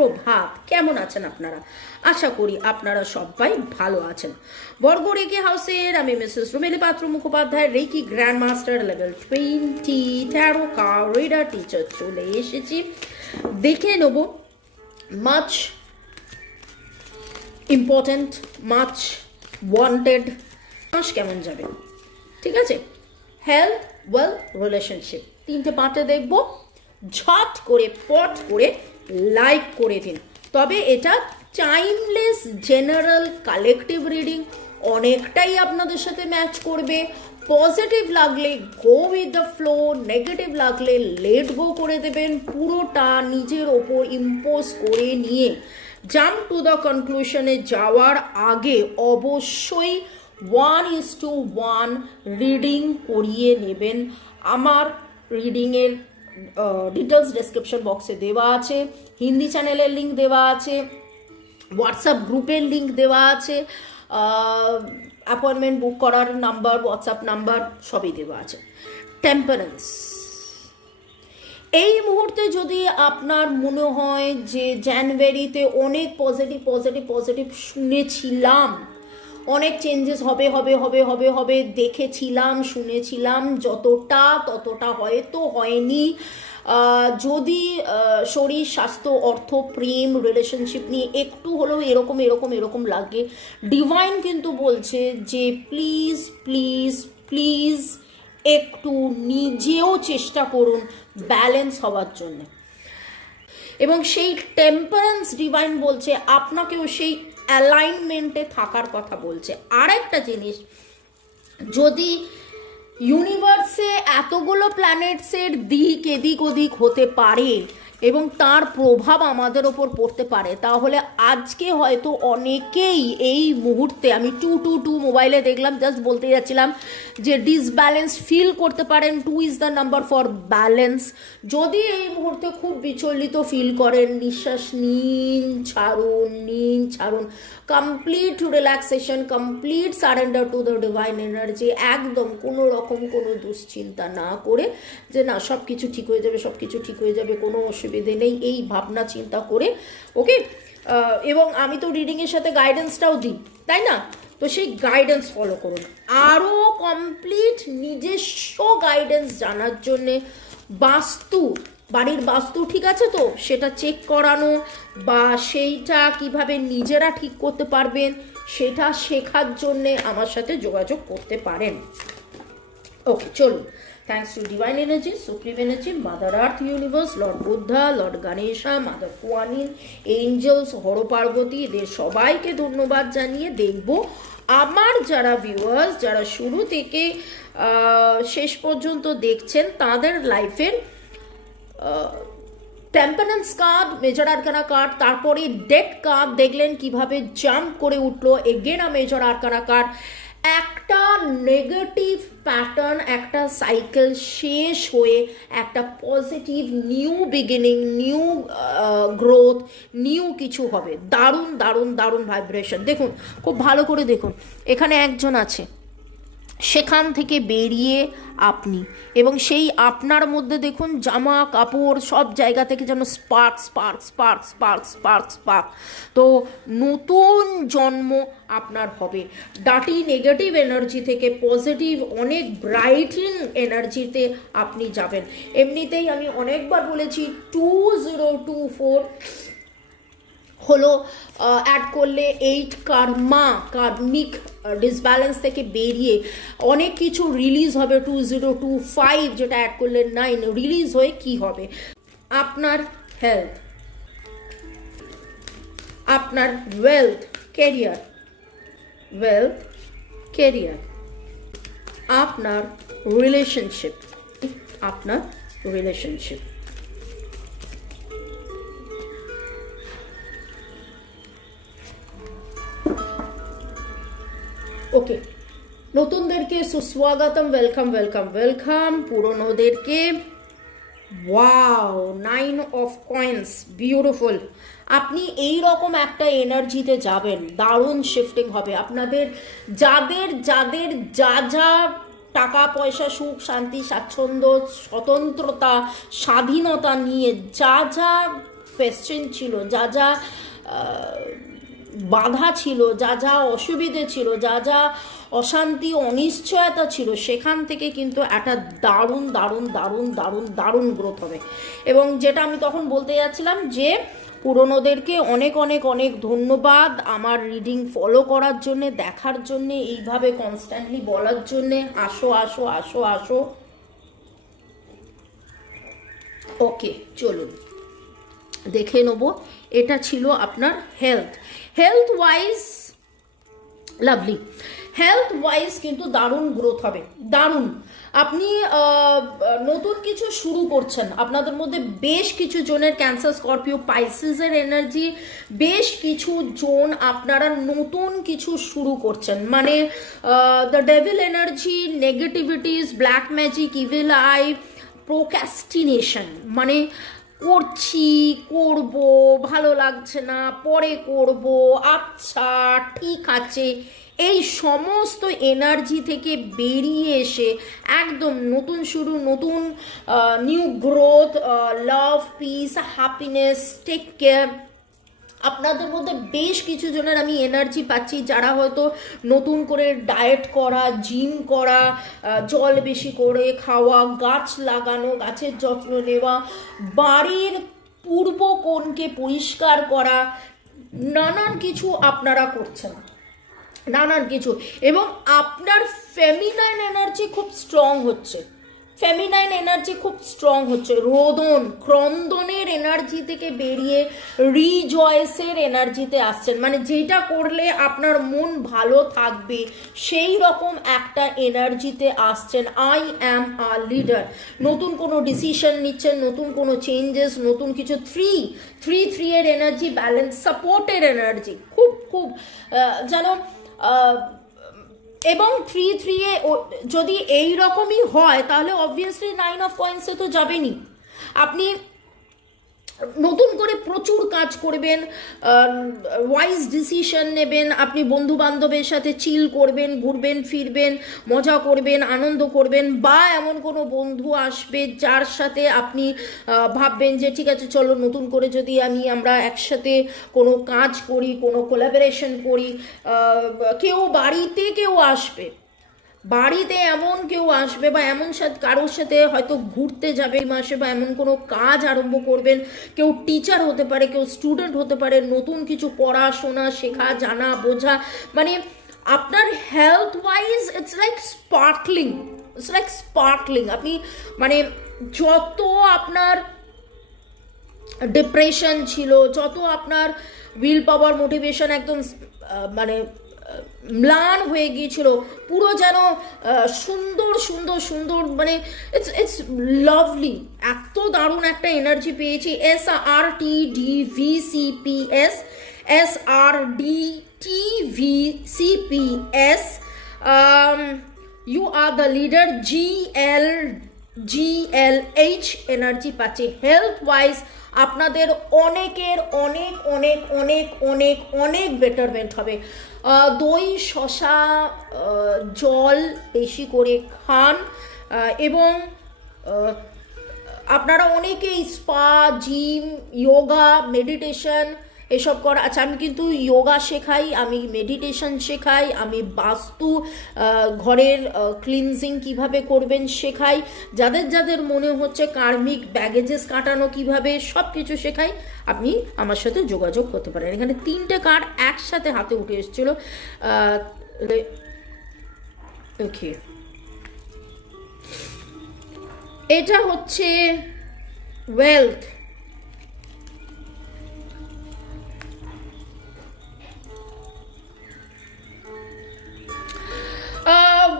সুপ্রভাত। কেমন আছেন আপনারা? আশা করি আপনারা সবাই ভালো আছেন। বর্গরেকি হাউসের আমি Mrs Rumeli Patra Mukhopadhyay reiki grand master level twenty tarot card reader teacher চলে এসেছি। দেখে নেব মাছ ইম্পর্ট্যান্ট মাছ ওয়ান্টেড মাস কেমন যাবে? ঠিক আছে? হেলথ ওয়েল রিলেশনশিপ তিনটে পার্টে দেখব। ঝট করে, পট করে লাইক করে দিন। তবে এটা টাইমলেস জেনারেল কালেকটিভ রিডিং অনেকটাই আপনাদের সাথে ম্যাচ করবে। পজিটিভ লাগলে go with the flow negative লাগলে লেট গো করে দেবেন, পুরোটা নিজের ওপর ইম্পোজ করে নিয়ে জাম্প টু দ্য কনক্লুশনে যাওয়ার আগে অবশ্যই one is to one reading করিয়ে নেবেন। আমার রিডিংয়ের ডিটেলস ডেসক্রিপশন বক্সে দেওয়া আছে, হিন্দি চ্যানেলের লিঙ্ক দেওয়া আছে হোয়াটসঅ্যাপ গ্রুপের লিঙ্ক দেওয়া আছে অ্যাপয়েন্টমেন্ট বুক করার নাম্বার হোয়াটসঅ্যাপ নাম্বার সবই দেওয়া আছে। টেম্পারেন্স এই মুহূর্তে যদি আপনার মনে হয় যে জানুয়ারিতে অনেক পজিটিভ পজিটিভ পজিটিভ শুনেছিলাম অনেক চেঞ্জেস হবে হবে হবে হবে হবে। দেখেছিলাম, শুনেছিলাম, যতটা ততটা হয়তো হয়নি। যদি শরীর, স্বাস্থ্য, অর্থ, প্রেম রিলেশনশিপ নিয়ে একটু হলেও এরকম এরকম এরকম লাগে ডিভাইন কিন্তু বলছে যে প্লিজ প্লিজ প্লিজ একটু নিজেও চেষ্টা করুন ব্যালেন্স হওয়ার জন্য। এবং সেই টেম্পারেন্স ডিভাইন বলছে, আপনাকেও সেই অ্যালাইনমেন্টে থাকার কথা বলছে। আর একটা জিনিস, যদি ইউনিভার্সে এতগুলো প্ল্যানেটসের দিক এদিক ওদিক হতে পারে এবং তার প্রভাব আমাদের ওপর পড়তে পারে। তাহলে আজকে হয়তো অনেকেই এই মুহূর্তে, আমি টু টু টু মোবাইলে দেখলাম জাস্ট বলতে যাচ্ছিলাম যে ডিসব্যালেন্স ফিল করতে পারেন two is the number for balance যদি এই মুহূর্তে খুব বিচলিত ফিল করেন, নিঃশ্বাস নিন, ছাড়ুন নিন, ছাড়ুন complete relaxation complete surrender to the divine energy একদম কোনো রকম কোনো দুশ্চিন্তা না করে যে না সব কিছু ঠিক হয়ে যাবে সব কিছু ঠিক হয়ে যাবে, কোনো অসুবিধে নেই, এই ভাবনা, চিন্তা করে ওকে এবং আমি তো রিডিংয়ের সাথে গাইডেন্সটাও দিই, তাই না? তো সেই গাইডেন্স ফলো করুন। আরও কমপ্লিট নিজস্ব গাইডেন্স জানার জন্যে বাস্তু, বাড়ির বাস্তু ঠিক আছে তো? সেটা চেক করানো বা সেইটা কীভাবে নিজেরা ঠিক করতে পারবেন, সেটা শেখার জন্যে আমার সাথে যোগাযোগ করতে পারেন। ওকে চলুন। Thanks to divine energy supreme energy mother earth universe lord Buddha lord Ganesha mother Kuan Yin angels Har Parvati এদের সবাইকে ধন্যবাদ জানিয়ে দেখব। আমার যারা ভিউয়ার্স যারা শুরু থেকে শেষ পর্যন্ত দেখছেন, তাদের লাইফের temperance card major arcana card তারপরে ডেট কার্ড দেখলেন কীভাবে জাম্প করে উঠল। এগেন মেজর আরকানা কার্ড একটা নেগেটিভ প্যাটার্ন একটা সাইকেল শেষ হয়ে একটা positive new beginning new growth new কিছু হবে। দারুণ দারুণ দারুণ ভাইব্রেশন দেখুন, খুব ভালো করে দেখুন। এখানে একজন আছে। সেখান থেকে বেরিয়ে আপনি। এবং সেই আপনার মধ্যে দেখুন জামা, কাপড় সব জায়গা থেকে যেন spark spark spark spark spark spark. তো নতুন জন্ম আপনার হবে। ডাটি নেগেটিভ এনার্জি থেকে পজিটিভ অনেক ব্রাইটিং এনার্জিতে আপনি যাবেন। এমনিতেই আমি অনেকবার বলেছি টু জিরো টু ফোর হলো অ্যাড করলে এইট কার্মা কার্মিক ডিসব্যালেন্স থেকে বেরিয়ে অনেক কিছু রিলিজ হবে টু জিরো টু ফাইভ যেটা অ্যাড করলে নাইন রিলিজ হয়ে কি হবে? আপনার হেলথ আপনার ওয়েলথ কেরিয়ার ওয়েলথ কেরিয়ার আপনার রিলেশনশিপ আপনার রিলেশনশিপ ওকে নতুনদেরকে সুস্বাগতম welcome welcome welcome পুরনোদেরকে wow nine of coins beautiful আপনি এই রকম একটা এনার্জিতে যাবেন, দারুণ শিফটিং হবে। আপনাদের যাদের যাদের যা যা টাকা, পয়সা, সুখ, শান্তি, স্বাচ্ছন্দ্য, স্বতন্ত্রতা, স্বাধীনতা নিয়ে যা যা কোয়েশ্চেন ছিল, যা যা বাধা ছিল, যা যা অসুবিধে ছিল, যা যা অশান্তি অনিশ্চয়তা ছিল, সেখান থেকে কিন্তু একটা দারুণ দারুণ দারুণ দারুণ দারুণ গ্রোথ হবে। এবং যেটা আমি তখন বলতে যাচ্ছিলাম যে, পুরনোদেরকে অনেক অনেক অনেক ধন্যবাদ আমার রিডিং ফলো করার জন্যে, দেখার জন্যে, এইভাবে কনস্ট্যান্টলি বলার জন্যে। আসো আসো আসো আসো। ওকে চলুন। দেখে নেব। এটা ছিল আপনার health health wise lovely health wise কিন্তু দারুণ গ্রোথ হবে। দারুণ। আপনি নতুন কিছু শুরু করছেন। আপনাদের মধ্যে বেশ কিছু জনের ক্যান্সার স্করপিও পাইসিসের এনার্জি বেশ কিছু জন আপনারা নতুন কিছু শুরু করছেন। মানে the devil energy negativities black magic evil eye procrastination মানে করছি, করব, ভালো লাগছে না, পরে করব আচ্ছা ঠিক আছে। এই সমস্ত এনার্জি থেকে বেরিয়ে এসে একদম নতুন শুরু, নতুন new growth love peace happiness take care আপনাদের মধ্যে বেশ কিছু জনের আমি এনার্জি পাচ্ছি। যারা হয়তো নতুন করে ডায়েট করা জিম করা জল বেশি করে খাওয়া, গাছ লাগানো, গাছের যত্ন নেওয়া, বাড়ির পূর্ব কোণকে পরিষ্কার করা, নানান কিছু আপনারা করছেন। নানান কিছু। এবং আপনার ফেমিনাইন এনার্জি খুব স্ট্রং হচ্ছে। ফেমিনাইন এনার্জি খুব স্ট্রং হচ্ছে। রোদন, ক্রন্দনের এনার্জি থেকে বেরিয়ে রিজয়েসের এনার্জিতে আসছেন। মানে যেটা করলে আপনার মন ভালো থাকবে, সেই রকম একটা এনার্জিতে আসছেন। আই অ্যাম আ লিডার নতুন কোনো ডিসিশন নিচ্ছেন, নতুন কোনো চেঞ্জেস নতুন কিছু। থ্রি থ্রি থ্রি এর এনার্জি ব্যালেন্স সাপোর্টের এনার্জি খুব খুব যেন এবং থ্রি থ্রি এ যদি এই রকমই হয়, তাহলে অবভিয়াসলি নাইন অফ পয়েন্টসে তো যাবেনি আপনি নতুন করে প্রচুর কাজ করবেন ওয়াইজ ডিসিশন নেবেন, আপনি বন্ধু বান্ধবের সাথে চিল করবেন, ঘুরবেন, ফিরবেন, মজা করবেন, আনন্দ করবেন, বা এমন কোনো বন্ধু আসবে যার সাথে আপনি ভাববেন যে ঠিক আছে, চলো নতুন করে যদি আমি আমরা একসাথে কোনো কাজ করি, কোনো কোলাবোরেশন করি কেউ বাড়িতে কেউ আসবে। বাড়িতে এমন কেউ আসবে বা এমন সাথে, কারোর সাথে হয়তো ঘুরতে যাবে এই মাসে বা এমন কোনো কাজ আরম্ভ করবেন, কেউ টিচার হতে পারে, কেউ স্টুডেন্ট হতে পারে, নতুন কিছু পড়াশোনা শেখা, জানা, বোঝা মানে আপনার health wise it's like sparkling it's like sparkling আপনি মানে যত আপনার ডিপ্রেশন ছিল, যত আপনার উইল পাওয়ার মোটিভেশন একদম মানে ম্লান হয়ে গিয়েছিল। পুরো যেন সুন্দর সুন্দর সুন্দর মানে ইটস ইটস লাভলি এত দারুণ একটা এনার্জি পেয়েছি। S R T D V C P S S R D T V C P S you are the leader G L G L H energy পাচ্ছে। হেলথ ওয়াইজ আপনাদের অনেকের অনেক অনেক অনেক অনেক অনেক বেটারমেন্ট হবে। দই শশা জল বেশি করে খান এবং আপনারা অনেকেই স্পা জিম যোগা মেডিটেশন এসব করা। আচ্ছা আমি কিন্তু যোগা শেখাই, আমি মেডিটেশন শেখাই, আমি বাস্তু ঘরের ক্লিনজিং কীভাবে করবেন শেখাই। যাদের যাদের মনে হচ্ছে কার্মিক ব্যাগেজেস কাটানো কীভাবে সব কিছু শেখাই। আপনি আমার সাথে যোগাযোগ করতে পারেন। এখানে তিনটে কার্ড একসাথে হাতে উঠে এসেছিল। ওকে। এটা হচ্ছে ওয়েলথ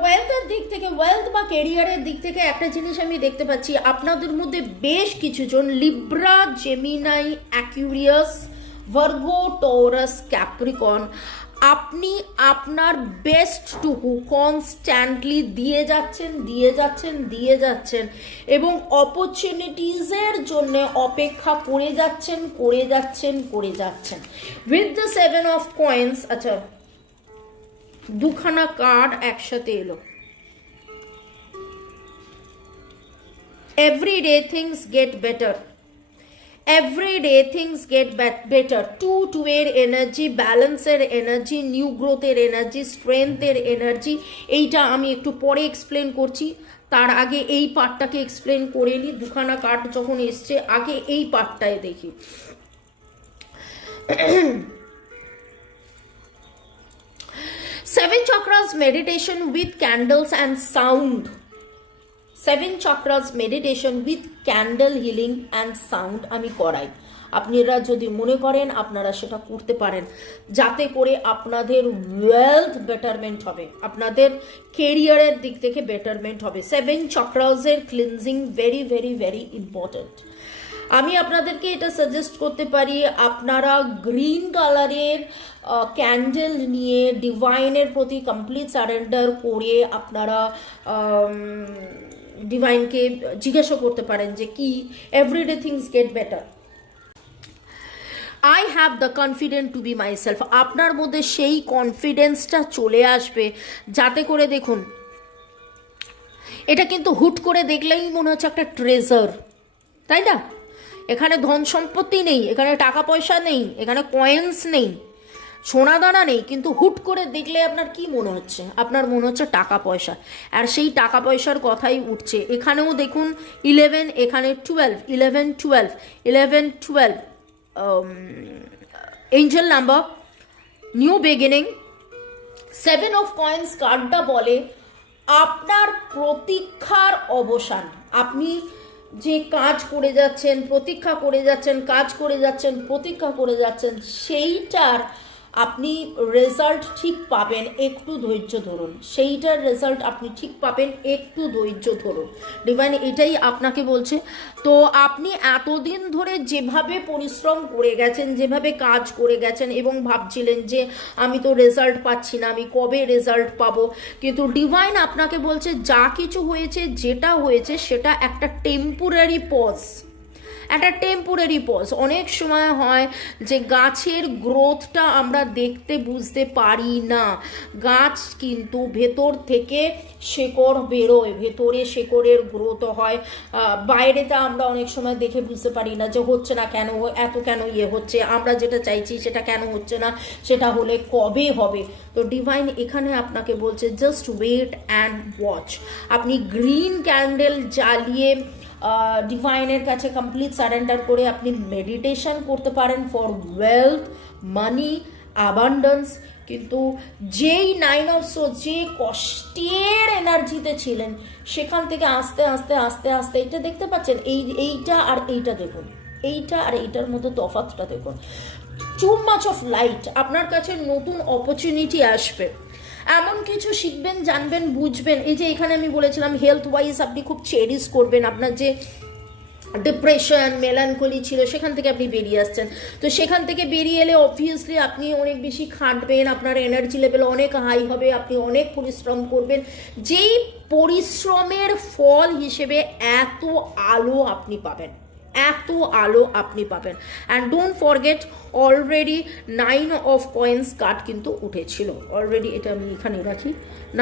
ওয়েলথের দিক থেকে ওয়েলথ বা কেরিয়ারের দিক থেকে একটা জিনিস আমি দেখতে পাচ্ছি। আপনাদের মধ্যে বেশ কিছু জন Libra Gemini Aquarius Virgo Taurus Capricorn আপনি আপনার বেস্টটুকু কনস্ট্যান্টলি দিয়ে যাচ্ছেন দিয়ে যাচ্ছেন দিয়ে যাচ্ছেন এবং অপরচুনিটিসের জন্য অপেক্ষা করে যাচ্ছেন করে যাচ্ছেন করে যাচ্ছেন। With the seven of coins আচ্ছা দুখানা কার্ড একসাথে এলো। Every day things get better every day things get better two two এর এনার্জি ব্যালেন্সের এনার্জি নিউ গ্রোথের এনার্জি স্ট্রেংথের এনার্জি এইটা আমি একটু পরে এক্সপ্লেন করছি। তার আগে এই পার্টটাকে এক্সপ্লেন করে নিই দুখানা কার্ড যখন এসছে, আগে এই পার্টটায় দেখি। Seven chakras meditation with candles and sound. Seven chakras meditation with candle healing and sound আমি করাই। আপনারা যদি মনে করেন, আপনারা সেটা করতে পারেন। যাতে করে আপনাদের ওয়েলথ বেটারমেন্ট হবে। আপনাদের কেরিয়ারের দিক থেকে বেটারমেন্ট হবে। Seven চক্রাসের cleansing very very very important আমি আপনাদেরকে এটা সাজেস্ট করতে পারি, আপনারা গ্রিন কালারের ক্যান্ডেল নিয়ে ডিভাইনের প্রতি কমপ্লিট সারেন্ডার করে আপনারা ডিভাইনকে জিজ্ঞাসা করতে পারেন যে কি everyday things get better I have the confident to be myself আপনার মধ্যে সেই কনফিডেন্সটা চলে আসবে। যাতে করে দেখুন, এটা কিন্তু হুট করে দেখলেই মনে হচ্ছে একটা ট্রেজার তাই না? এখানে ধন সম্পত্তি নেই, এখানে টাকা পয়সা নেই, এখানে কয়েন্স নেই, সোনা দানা নেই, কিন্তু হুট করে দেখলে আপনার কি মনে হচ্ছে? আপনার মনে হচ্ছে টাকা পয়সা। আর সেই টাকা পয়সার কথাই উঠছে। এখানেও দেখুন ইলেভেন এখানে twelve eleven twelve eleven twelve angel number new beginning seven of coins কার্ডটা বলে, আপনার প্রতীক্ষার অবসান। আপনি যে কাজ করে যাচ্ছেন প্রতীক্ষা করে যাচ্ছেন কাজ করে যাচ্ছেন প্রতীক্ষা করে যাচ্ছেন সেইটার আপনি রেজাল্ট ঠিক পাবেন, একটু ধৈর্য ধরুন। সেইটার রেজাল্ট আপনি ঠিক পাবেন, একটু ধৈর্য ধরুন। ডিভাইন এটাই আপনাকে বলছে। তো আপনি এতদিন ধরে যেভাবে পরিশ্রম করে গেছেন, যেভাবে কাজ করে গেছেন এবং ভাবছিলেন যে আমি তো রেজাল্ট পাচ্ছি না, আমি কবে রেজাল্ট পাবো? কিন্তু ডিভাইন আপনাকে বলছে, যা কিছু হয়েছে, যেটা হয়েছে, সেটা একটা টেম্পোরারি পজ একটা টেম্পোরারি পজ অনেক সময় হয় যে গাছের গ্রোথটা আমরা দেখতে বুঝতে পারি না। গাছ কিন্তু ভেতর থেকে শেকড় বেরোয়, ভেতরে শেকড়ের গ্রোথ হয়। বাইরেটা আমরা অনেক সময় দেখে বুঝতে পারি না যে হচ্ছে না কেন, এত কেন ইয়ে হচ্ছে, আমরা যেটা চাইছি সেটা কেন হচ্ছে না, সেটা হলে কবে হবে? তো ডিভাইন এখানে আপনাকে বলছে জাস্ট ওয়েট অ্যান্ড ওয়াচ আপনি গ্রিন ক্যান্ডেল জ্বালিয়ে ডিভাইনের কাছে কমপ্লিট সারেন্ডার করে আপনি মেডিটেশন করতে পারেন ফর ওয়েলথ মানি অ্যাবান্ডেন্স কিন্তু যেই নাইন অফ সো যে কষ্টের এনার্জিতে ছিলেন, সেখান থেকে আস্তে আস্তে আস্তে আস্তে এটা দেখতে পাচ্ছেন, এই, এইটা আর এইটা দেখুন, এইটা আর এইটার মধ্যে তফাতটা দেখুন। টু মাচ অফ লাইট আপনার কাছে নতুন অপরচুনিটি আসবে। এমন কিছু শিখবেন, জানবেন, বুঝবেন। এই যে এখানে আমি বলেছিলাম হেলথ ওয়াইজ আপনি খুব চেরিস করবেন। আপনার যে ডিপ্রেশন মেলানকলি ছিল, সেখান থেকে আপনি বেরিয়ে আসছেন। তো সেখান থেকে বেরিয়ে এলে অবভিয়াসলি আপনি অনেক বেশি খাটবেন, আপনার এনার্জি লেভেল অনেক হাই হবে, আপনি অনেক পরিশ্রম করবেন। যেই পরিশ্রমের ফল হিসেবে এত আলো আপনি পাবেন। এত আলো আপনি পাবেন। And don't forget already nine of coins card কিন্তু উঠেছিল। অলরেডি এটা আমি এখানে রাখি।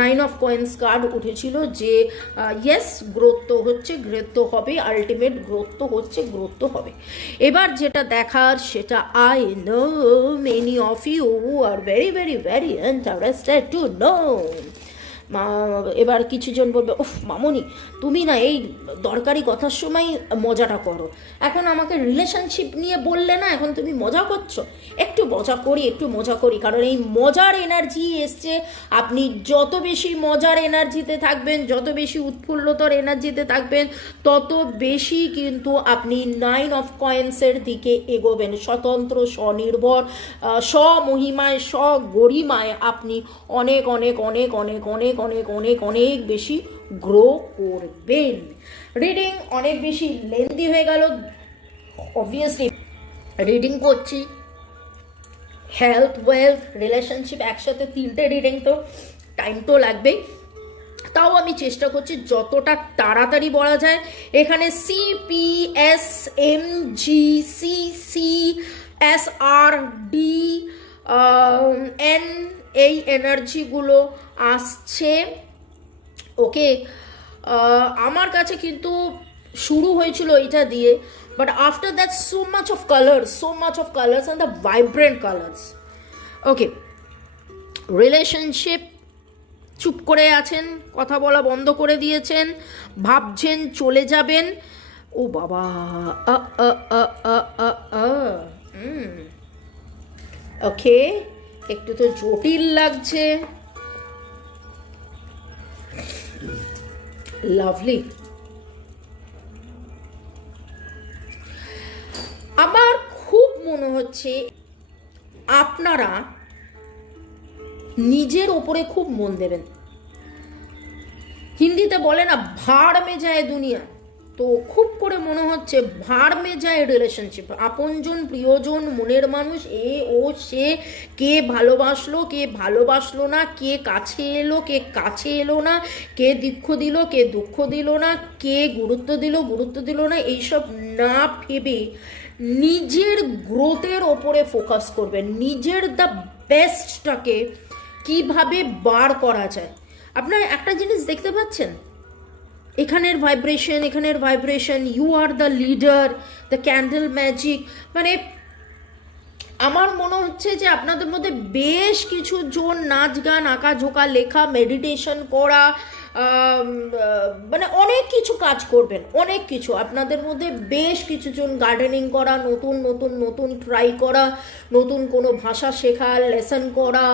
নাইন অফ কয়েন্স কার্ড উঠেছিল যে ইয়েস গ্রোথ তো হচ্ছে গ্রোথ তো হবে আলটিমেট গ্রোথ তো হচ্ছে গ্রোথ তো হবে। এবার যেটা দেখার, সেটা I know many of you are very very very interested to know এবার কিছুজন বলবে ওফ মামনি তুমি না এই দরকারি কথার সময় মজাটা করো। এখন আমাকে রিলেশনশিপ নিয়ে বললে না, এখন তুমি মজা করছ? একটু মজা করি, একটু মজা করি, কারণ এই মজার এনার্জি এসছে। আপনি যত বেশি মজার এনার্জিতে থাকবেন, যত বেশি উৎফুল্লতর এনার্জিতে থাকবেন, তত বেশি কিন্তু আপনি নাইন অফ কয়েন্সের দিকে এগোবেন। স্বতন্ত্র, স্বনির্ভর স্বমহিমায়, স্বগরিমায় আপনি অনেক অনেক অনেক অনেক অনেক অনেক অনেক অনেক বেশি গ্রো করবেন। রিডিং অনেক বেশি লেন্দি হয়ে গেল অবভিয়াসলি রিডিং করছি। হেলথ ওয়েলথ রিলেশনশিপ একসাথে তিনটে রিডিং তো টাইম তো লাগবেই। তাও আমি চেষ্টা করছি যতটা তাড়াতাড়ি বলা যায়। এখানে C P S M G C C S R D N এই এনার্জিগুলো আসছে। ওকে আমার কাছে কিন্তু শুরু হয়েছিল এটা দিয়ে but after that so much of colours so much of colours and the vibrant colours okay relationship চুপ করে আছেন, কথা বলা বন্ধ করে দিয়েছেন, ভাবছেন চলে যাবেন। ও বাবা ওকে একটু তো জটিল লাগছে। লাভলি আমার খুব মনে হচ্ছে আপনারা নিজের ওপরে খুব মন দেবেন। হিন্দিতে বলে না, ভাড় মে যায় দুনিয়া। তো খুব করে মনে হচ্ছে ভাড় মে যায় রিলেশনশিপ আপনজন, প্রিয়জন, মনের মানুষ, এ, ও, সে, কে ভালোবাসলো কে ভালোবাসলো না, কে কাছে এলো, কে কাছে এলো না, কে দুঃখ দিল, কে দুঃখ দিল না, কে গুরুত্ব দিল গুরুত্ব দিল না, এইসব না ভেবে নিজের গ্রোথের ওপরে ফোকাস করবেন নিজের দ্য বেস্টটাকে কীভাবে বার করা যায়? আপনার একটা জিনিস দেখতে পাচ্ছেন? এখানের ভাইব্রেশন এখানের vibration you are the leader the candle magic মানে আমার মনে হচ্ছে যে আপনাদের মধ্যে বেশ কিছু জন নাচ গান আঁকা ঝোঁকা লেখা মেডিটেশন করা মানে অনেক কিছু কাজ করবেন, অনেক কিছু। আপনাদের মধ্যে বেশ কিছু জন গার্ডেনিং করা, নতুন নতুন নতুন ট্রাই করা, নতুন কোনো ভাষা শেখা লেসন করা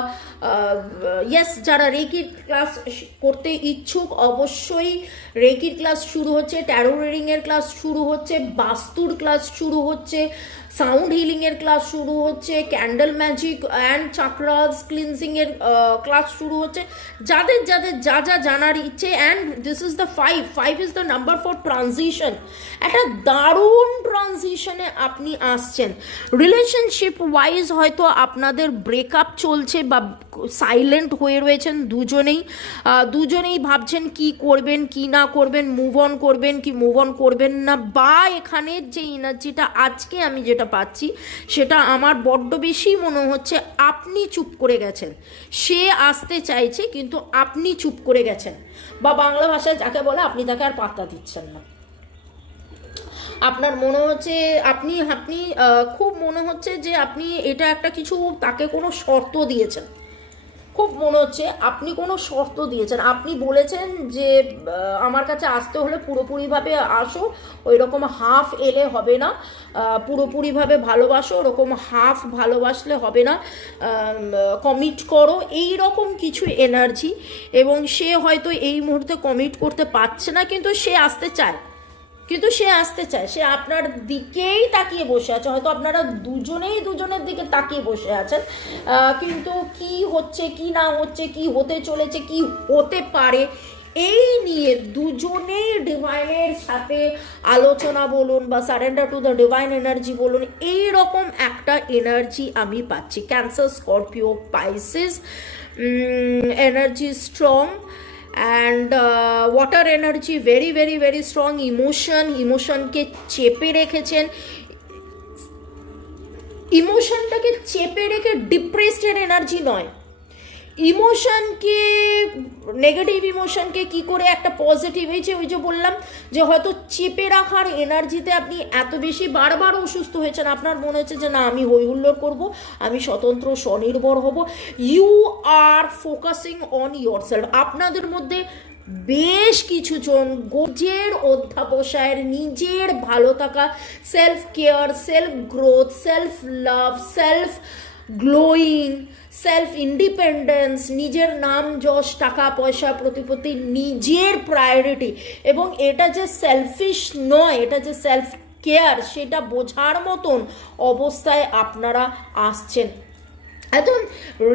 ইয়েস যারা রেকির ক্লাস করতে ইচ্ছুক, অবশ্যই রেকির ক্লাস শুরু হচ্ছে ট্যারো ক্লাস শুরু হচ্ছে, বাস্তুর ক্লাস শুরু হচ্ছে সাউন্ড হিলিংয়ের ক্লাস শুরু হচ্ছে ক্যান্ডেল ম্যাজিক অ্যান্ড চাকরাস ক্লিনজিংয়ের ক্লাস শুরু হচ্ছে। যাদের যাদের যা যা জানার ইচ্ছে and this is the five five is the number for transition একটা দারুণ ট্রানজিশনে আপনি আসছেন। রিলেশনশিপ ওয়াইজ হয়তো আপনাদের ব্রেকআপ চলছে বা সাইলেন্ট হয়ে রয়েছেন দুজনেই। দুজনেই ভাবছেন কি করবেন, কি না করবেন মুভ অন করবেন, কি মুভ অন করবেন না। বা এখানের যে এনার্জিটা আজকে আমি যেটা পাচ্ছি, সেটা আমার বড্ড বেশি মনে হচ্ছে আপনি চুপ করে গেছেন। সে আসতে চাইছে, কিন্তু আপনি চুপ করে গেছেন। বা বাংলা ভাষায় যাকে বলে, আপনি তাকে আর পাত্তা দিচ্ছেন না। আপনার মনে হচ্ছে আপনি আপনি খুব মনে হচ্ছে যে আপনি এটা একটা কিছু, তাকে কোনো শর্ত দিয়েছেন। খুব মনে হচ্ছে আপনি কোনো শর্ত দিয়েছেন। আপনি বলেছেন যে আমার কাছে আসতে হলে পুরোপুরিভাবে আসো ওই রকম হাফ এলে হবে না। পুরোপুরিভাবে ভালোবাসো, ওরকম হাফ ভালোবাসলে হবে না। কমিট করো এই রকম কিছু এনার্জি এবং সে হয়তো এই মুহূর্তে কমিট করতে পারছে না, কিন্তু সে আসতে চায়। কিন্তু সে আসতে চায়। সে আপনার দিকেই তাকিয়ে বসে আছে। হয়তো আপনারা দুজনেই দুজনের দিকে তাকিয়ে বসে আছেন। কিন্তু কি হচ্ছে, কি না হচ্ছে, কি হতে চলেছে, কি হতে পারে, এই নিয়ে দুজনেই ডিভাইনের সাথে আলোচনা বলুন বা surrender to the divine energy বলুন এই রকম একটা এনার্জি আমি পাচ্ছি। Cancer Scorpio Pisces energy strong and water energy very very very strong emotion ইমোশনকে চেপে রেখেছেন। ইমোশনটাকে চেপে রেখে ডিপ্রেসডের এনার্জি নয়। ইমোশনকে নেগেটিভ ইমোশনকে কি করে একটা পজিটিভ হয়েছে? ওই যে বললাম যে হয়তো চেপে রাখার এনার্জিতে আপনি এত বেশি বারবার অসুস্থ হয়েছেন। আপনার মনে হচ্ছে যে, না, আমি হই হুল্লোড় করব, আমি স্বতন্ত্র, স্বনির্ভর হব। You are focusing on yourself আপনাদের মধ্যে বেশ কিছু জন গোজের অধ্যাবসায়ের, নিজের ভালো থাকা self care self growth self love self glowing self independence নিজের নাম, যশ, টাকা, পয়সা, প্রতিপত্তি, নিজের প্রায়োরিটি এবং এটা যে সেলফিশ নয়, এটা যে সেলফ কেয়ার সেটা বোঝার মতন অবস্থায় আপনারা আসছেন। একদম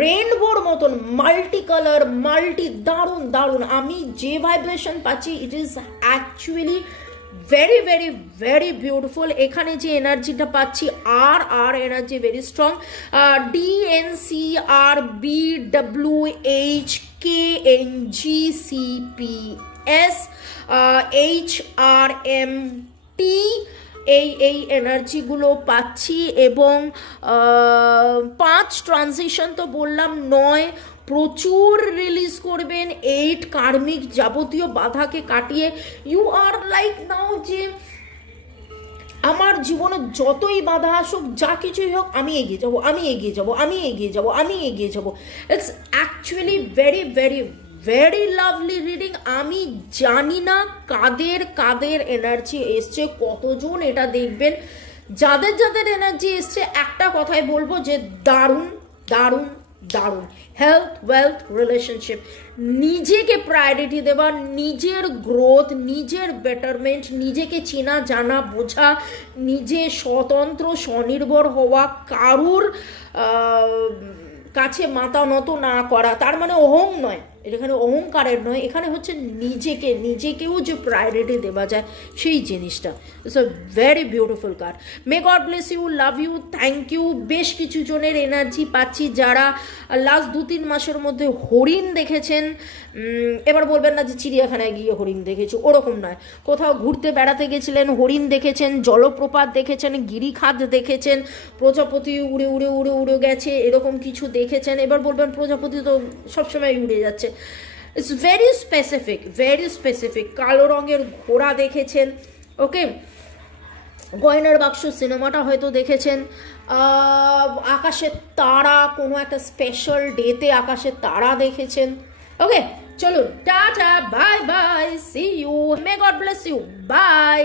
রেনবোর মতন মাল্টি কালার মাল্টি দারুণ দারুণ। আমি যে ভাইব্রেশন পাচ্ছি it is actually very very very beautiful এখানে যে এনার্জিটা পাচ্ছি আর আর energy very strong D N C R B W H K N G C P S H R M T এই এই এনার্জিগুলো পাচ্ছি এবং পাঁচ ট্রানজিশন তো বললাম, নয় প্রচুর রিলিজ করবেন এইট কার্মিক যাবতীয় বাধাকে কাটিয়ে। ইউ আর লাইক নাও যে আমার জীবনে যতই বাধা আসুক, যা কিছুই হোক, আমি এগিয়ে যাব, আমি এগিয়ে যাব, আমি এগিয়ে যাব, আমি এগিয়ে যাব। It's actually very very very lovely reading আমি জানি না কাদের কাদের এনার্জি এসছে, কতজন এটা দেখবেন। যাদের যাদের এনার্জি এসছে, একটা কথাই বলব যে দারুণ দারুণ দারুণ। হেলথ ওয়েলথ রিলেশনশিপ নিজেকে প্রায়োরিটি দেওয়া, নিজের গ্রোথ নিজের বেটারমেন্ট নিজেকে চেনা, জানা, বোঝা, নিজে স্বতন্ত্র, স্বনির্ভর হওয়া, কারুর কাছে মাথা নত না করা। তার মানে অহং নয়। এখানে অহংকারের নয়, এখানে হচ্ছে নিজেকে, নিজেকেও যে প্রায়োরিটি দেওয়া যায় সেই জিনিসটা। It's a very beautiful card may God bless you love you thank you বেশ কিছু জনের এনার্জি পাচ্ছি যারা লাস্ট দু তিন মাসের মধ্যে হরিণ দেখেছেন। এবার বলবেন না যে চিড়িয়াখানায় গিয়ে হরিণ দেখেছি, ওরকম নয়। কোথাও ঘুরতে বেড়াতে গেছিলেন, হরিণ দেখেছেন, জলপ্রপাত দেখেছেন গিরিখাদ দেখেছেন, প্রজাপতি উড়ে উড়ে উড়ে উড়ে গেছে, এরকম কিছু দেখেছেন। এবার বলবেন প্রজাপতি তো সবসময় উড়ে যাচ্ছে। It's very specific very specific কালো রঙের ঘোড়া দেখেছেন ওকে গয়নার বাক্স সিনেমাটা হয়তো দেখেছেন। আকাশের তারা, কোনো একটা স্পেশাল ডেতে আকাশের তারা দেখেছেন ওকে চলুন, tata bye bye see you may God bless you bye